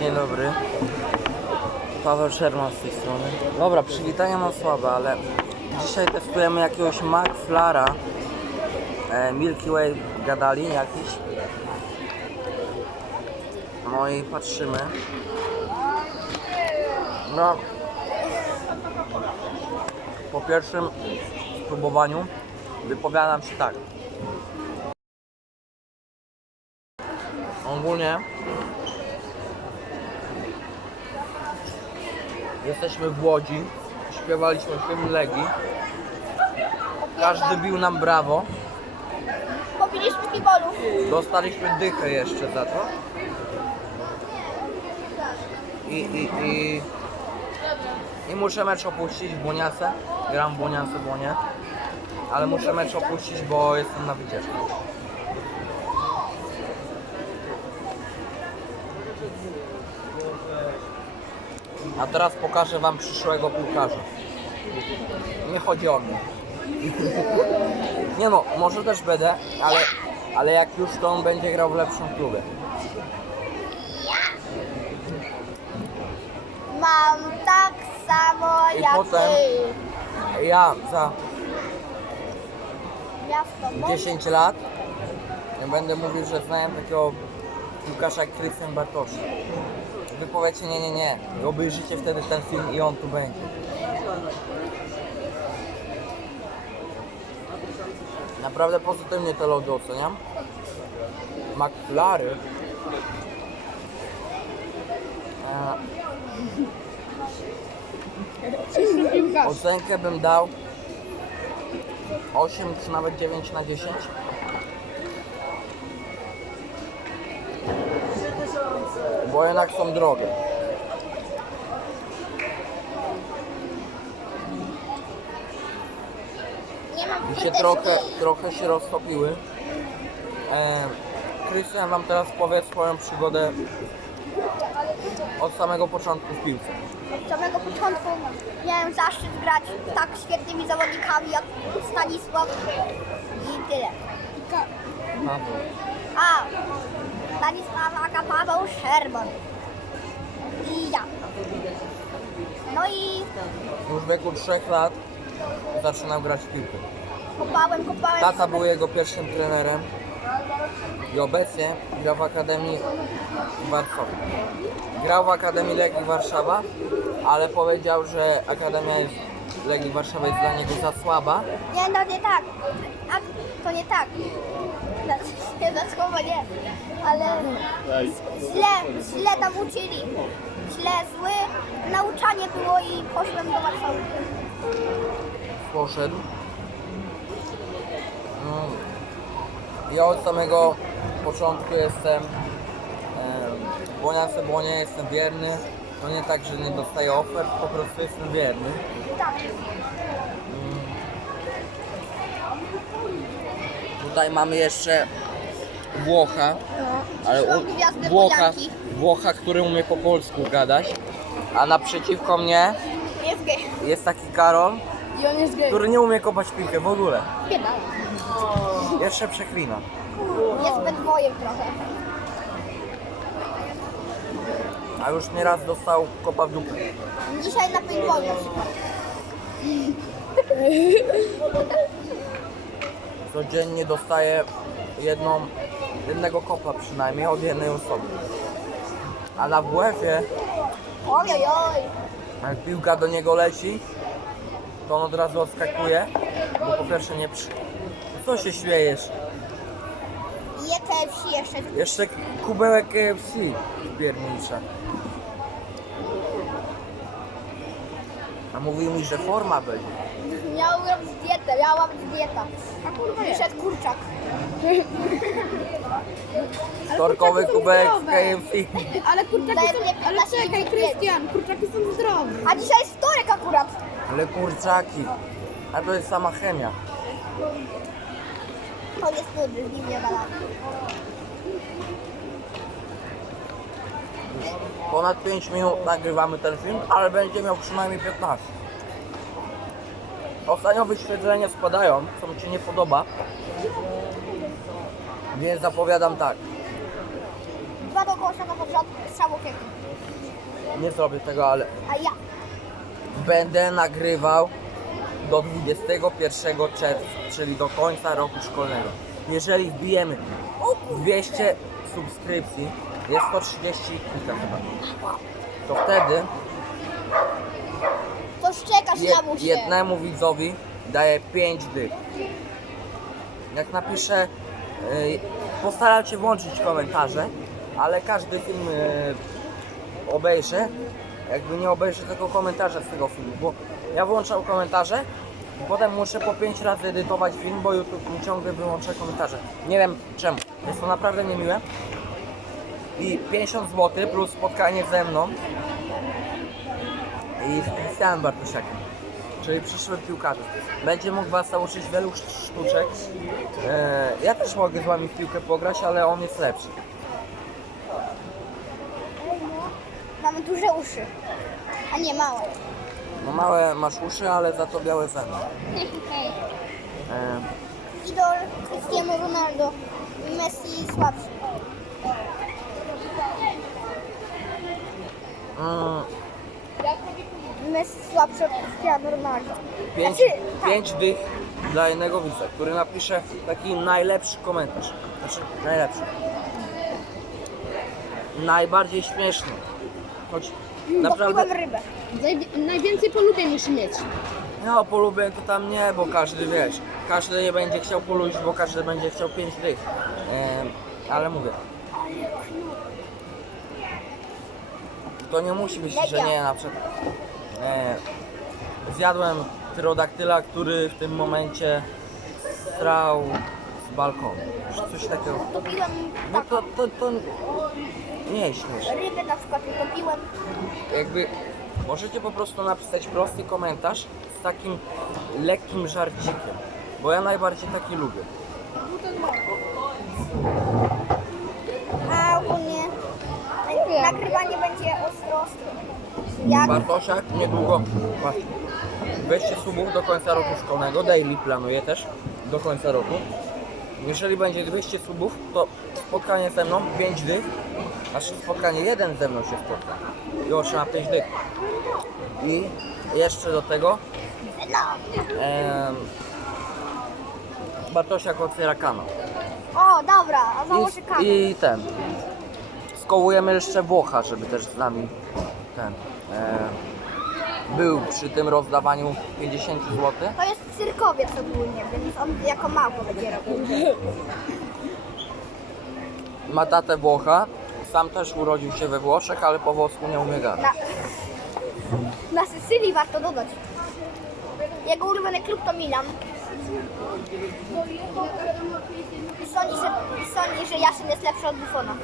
Dzień dobry. Paweł Sherman z tej strony. Dobra, przywitania mam słabe, ale dzisiaj testujemy jakiegoś McFlara. E, Milky Way gadali jakiś. No i patrzymy. No. Po pierwszym spróbowaniu wypowiadam się tak. Ogólnie Jesteśmy w Łodzi, śpiewaliśmy hymn Legii. Każdy bił nam brawo. Popiliśmy piwolów. Dostaliśmy dychę jeszcze za to. I, i, i, i muszę mecz opuścić w Boniace. Gram w Boniace Bonie. Ale muszę mecz opuścić, bo jestem na wycieczce. A teraz pokażę wam przyszłego piłkarza. Nie chodzi o mnie. Nie no, może też będę, ale, ale jak już to on będzie grał w lepszym klubie. Mam tak samo I jak potem- ty. Ja za Ja z tobą. 10 lat będę mówił, że znałem takiego piłkarza jak Krystian Bartosz. Wy powiecie nie, nie, nie. I obejrzycie wtedy ten film i on tu będzie. Naprawdę pozytywnie te lody oceniam. McFlary. Ocenkę bym dał 8 czy nawet 9 na 10. Bo jednak są drogie. I się trochę, trochę się roztopiły. Krystian wam teraz powie swoją przygodę od samego początku w piłce. Od samego początku miałem zaszczyt grać z tak świetnymi zawodnikami jak Stanisław i tyle. A, Stanisław Aka Paweł Sherman. I ja. No i Już w wieku 3 lat zaczynał grać w piłkę. kopałem, kopałem. Tata był jego pierwszym trenerem i obecnie gra w Akademii w Warszawie. Grał w Akademii Legii Warszawa, ale powiedział, że Akademia jest, Legii Warszawa jest dla niego za słaba. Nie, no nie tak. A, to nie tak. Znaczy, Nie, na słowo nie. Ale źle, źle tam uczyli. Źle, zły. Nauczanie było i poszłem do Warszawy. poszedł. Mm. Ja od samego początku jestem w Boniace Bonie, jestem wierny. To nie tak, że nie dostaję ofert, po prostu jestem wierny. Tak. Tutaj mamy jeszcze Włocha, ale Przyszłą u, Włocha. Włocha, który umie po polsku gadać. A naprzeciwko mnie Jest gej. jest taki Karol, I on jest gej. który nie umie kopać piłkę w ogóle. Jeszcze przeklina. Jest trochę. A już nieraz dostał kopa w dupę. Dzisiaj na paintballu na przykład. Codziennie dostaje jedną, jednego kopa przynajmniej od jednej osoby. A na WF-ie, jak piłka do niego leci, to on od razu odskakuje, bo po pierwsze nie przy... Co się śmiejesz? Je KFC jeszcze. Jeszcze kubełek KFC piernicze. A mówił mi, że forma będzie. Miał robić dietę, miała być dieta. A kurwa Wyszedł kurczak. Torkowy kubełek z. KFC. Ale kurczaki są, ale 15 czekaj minut Krystian, kurczaki są zdrowe. A dzisiaj jest wtorek akurat. Ale kurczaki. A to jest sama chemia. On jest nudny, z nim nie gadamy. Ponad 5 minut nagrywamy ten film, ale będzie miał przynajmniej 15. Ostatnio wyświetlenia spadają, co mi się nie podoba. Więc zapowiadam tak. dwa do kosza na początku strzału kieku. Nie zrobię tego, ale A ja. będę nagrywał do 21 czerwca, czyli do końca roku szkolnego. Jeżeli wbijemy O kur... 200 subskrypcji, jest 130 kilka chyba, to wtedy To szczekasz je, jednemu widzowi daję 5 dych. Jak napiszę, y, postaram się włączyć komentarze, ale każdy film y, obejrzę, jakby nie obejrzę tylko komentarza z tego filmu, bo ja włączam komentarze i potem muszę po 5 razy edytować film, bo YouTube mi ciągle wyłącza komentarze. Nie wiem czemu, jest to naprawdę niemiłe. I 50 zł plus spotkanie ze mną i z Krystianem Bartosiakiem, czyli przyszłym piłkarzem. Będzie mógł Was nauczyć wielu sztuczek. E, ja też mogę z Wami w piłkę pograć, ale on jest lepszy. Mamy duże uszy. A nie małe. No małe masz uszy, ale za to białe zęby. E, Idol Cristiano Ronaldo. Messi słabszy. Mm, Messi słabszy od Cristiano Ronaldo. pięć, Znaczy, tak. pięć dych dla jednego widza, który napisze taki najlepszy komentarz. Znaczy, najlepszy. Najbardziej śmieszny. Choć naprawdę... Dopiłem rybę. Naj- Najwięcej polubień musi mieć. No, polubię to tam nie, bo każdy wiesz, każdy nie będzie chciał polubić, bo każdy będzie chciał 5 dych. Em, ale mówię. To nie musi być, że nie na przykład. E, zjadłem pterodaktyla, który w tym momencie strał z balkonu. Czy Coś takiego. Topiłem No to, to, to nie jest śmieszne. ryby na przykład topiłem. jakby możecie po prostu napisać prosty komentarz z takim lekkim żarcikiem, bo ja najbardziej taki lubię. Nagrywanie będzie ostro, ostro. Jak Bartosiak niedługo, właśnie, 200 subów do końca roku szkolnego, daily planuję też do końca roku. Jeżeli będzie 200 subów, to spotkanie ze mną 5 dych, znaczy spotkanie jeden ze mną się spotka i otrzyma 5 dych. I jeszcze do tego em, Bartosiak otwiera kanał. O, dobra, a założę kamerę. I, I ten. Skołujemy jeszcze Włocha, żeby też z nami ten. E, był przy tym rozdawaniu 50 zł. To jest cyrkowiec ogólnie, więc on jako mało będzie robił. Ma tatę Włocha. Sam też urodził się we Włoszech, ale po włosku nie umie gadać. Na, na Sycylii warto dodać. Jego ulubiony klub to Milan. I sądzi, że, i sądzi, że Jaszyn jest lepszy od Buffona.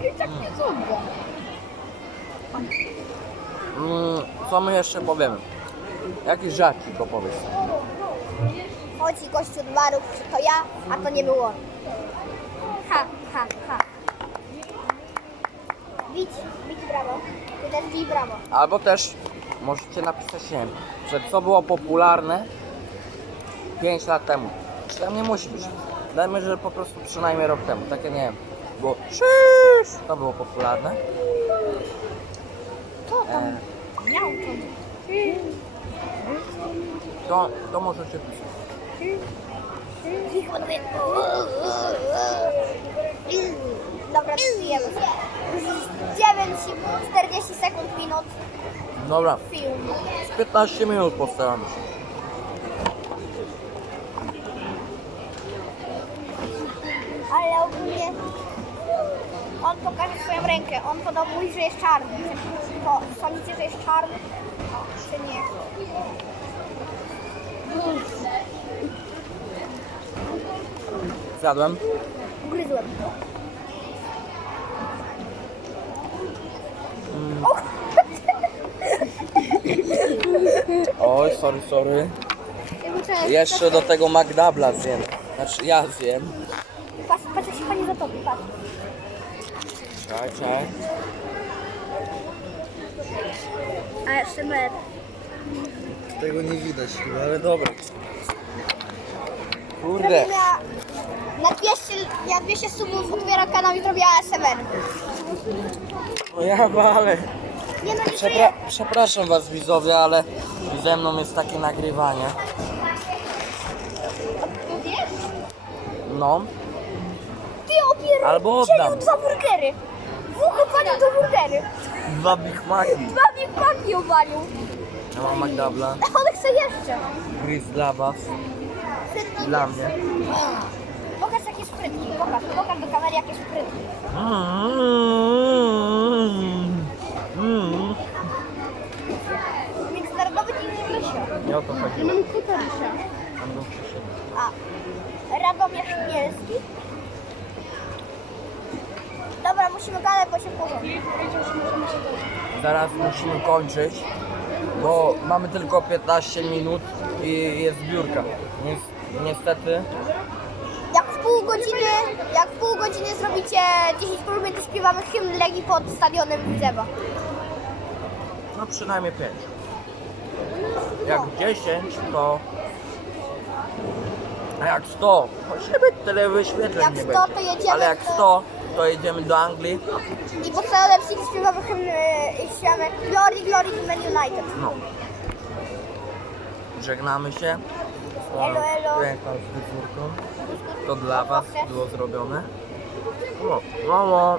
I tak nie sądzę. Mm, co my jeszcze powiemy? Jakiś żarcik to powiedz. Chodzi gościu do barów, to ja, a to nie był on. Ha, ha, ha. Bić, bić brawo. Ty też bij brawo. Albo też możecie napisać, nie wiem, że co było popularne 5 lat temu. Czy tam nie musi być. Dajmy, że po prostu przynajmniej rok temu. Takie nie wiem. Było szysz, to było popularne. To tam E, miał to. to, to możecie pisać. Dobra, pijemy. 9 40 sekund minut Dobra, film. z 15 minut postaramy się. Ale ogólnie on pokaże swoją rękę. On podał mówi, że jest czarny. To sądzicie, że jest czarny? Czy nie? Zjadłem. Ugryzłem. Oj, sorry, sorry. Jeszcze do tego Magdabla zjem. Znaczy ja zjem. Patrz, patrz jak się pani zatopi, patrz. Czekaj, czekaj. A jeszcze med. Tego nie widać chyba, ale dobra. Kurde. Na 200, ja 200 subów otwieram kanał i zrobię ASMR. No ja ale... Nie no, nie Przepra żyję. przepraszam was widzowie, ale ze mną jest takie nagrywanie. No. Ty opier... Albo oddam. dwa burgery. Dwóch opalił dwa burgery. Dwa Big Maci. Dwa Big Maci opalił. Ja mam McDouble. A on chce jeszcze. Gris dla was. Dla mnie. Pokaż jakie sprytki. Pokaż, pokaż do kamery jakie sprytki. Mm. O to Ja chodziło. mam kukarysia. Tam był przyszedł. A. Radomierz Bielski. Dobra, musimy gadać, bo się porządzi. Zaraz musimy kończyć, bo mamy tylko 15 minut i jest zbiórka. Ni- Niestety. Jak w pół godziny, jak w pół godziny zrobicie 10 prób, to śpiewamy hymn Legii pod stadionem Widzewa. No przynajmniej 5. Jak 10 to... A jak 100, to żeby tyle wyświetleń Jak nie 100 będzie. to jedziemy Ale jak do- 100 to jedziemy do Anglii. I stadionem City śpiewamy hymn e, śpiewamy Glory, Glory to Man United. No. Żegnamy się. Elo, elo. To dla was było zrobione. No, no, no.